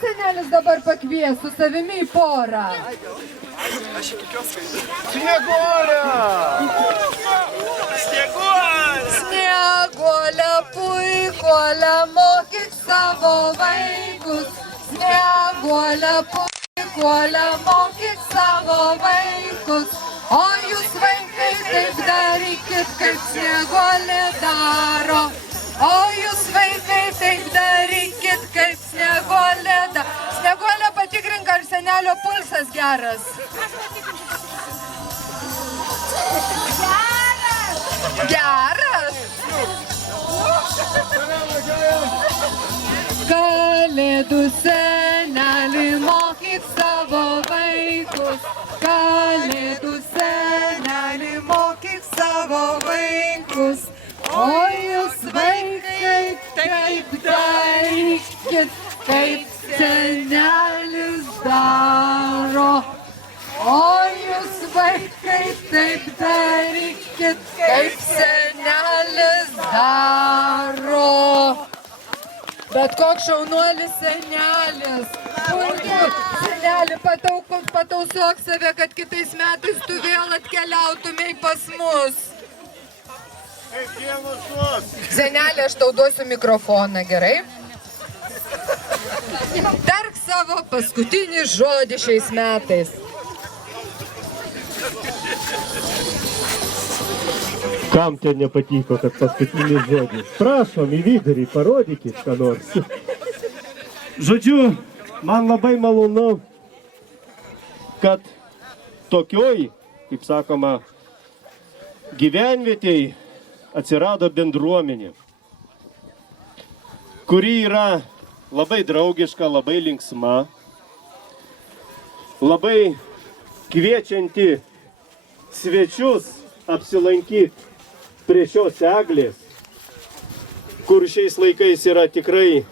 senelis dabar pakvies su savimi į porą? Snieguolė! Snieguolė, puikuolė, mokyk savo vaikus. Snieguolė, puikuolė, mokyk savo vaikus. O jūs vaikai taip darykit, kaip Snieguolė daro. O jūs vaikai taip darykit, kaip Snieguolė daro. Snieguolė, patikrink, ar senelio pulsas geras. Geras? Kalėdų senelį mokyk savo vaikus. Kalėdų senelį mokyk savo vaikus. O jūs vaikai taip darykit, kaip senelis daro. O jūs vaikai taip darykit, kaip senelis daro. Bet koks šaunuolis senelis. Pulki, seneli, patausuok save, kad kitais metais tu vėl atkeliautumei pas mus. Kaip Dievas duos. Senelė, aš tau duosiu mikrofoną, gerai? Tark savo paskutinį žodį šiais metais. Kam ten nepatiko, kad paskutinis žodis? Prašom, į vidurį, parodykit, ką nors. Žodžiu, man labai malonu, kad tokioj, kaip sakoma, gyvenvietėj atsirado bendruomenė, kuri yra labai draugiška, labai linksma, labai kviečianti svečius apsilankyti prie šios eglės, kur šiais laikais yra tikrai